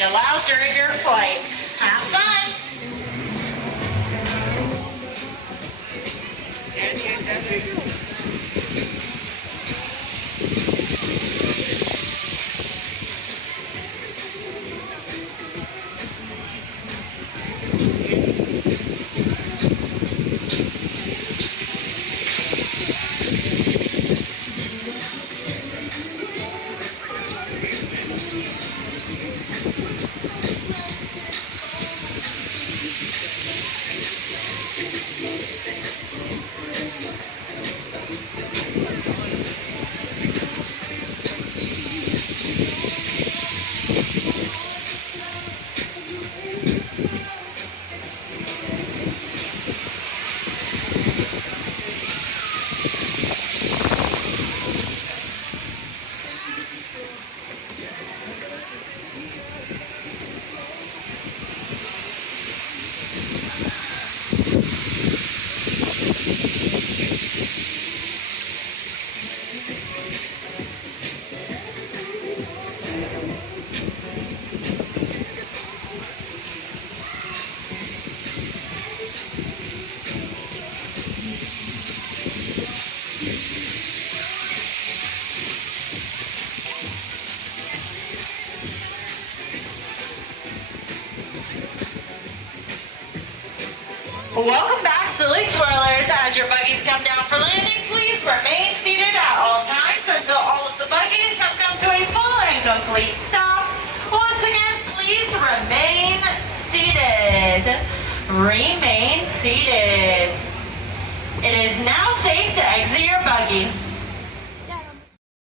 and allowed during your flight. Have fun! Welcome back, Silly Swirlers. As your buggies come down for landing, please remain seated at all times until all of the buggies have come to a full and complete stop. Once again, please remain seated. Remain seated. It is now safe to exit your buggy.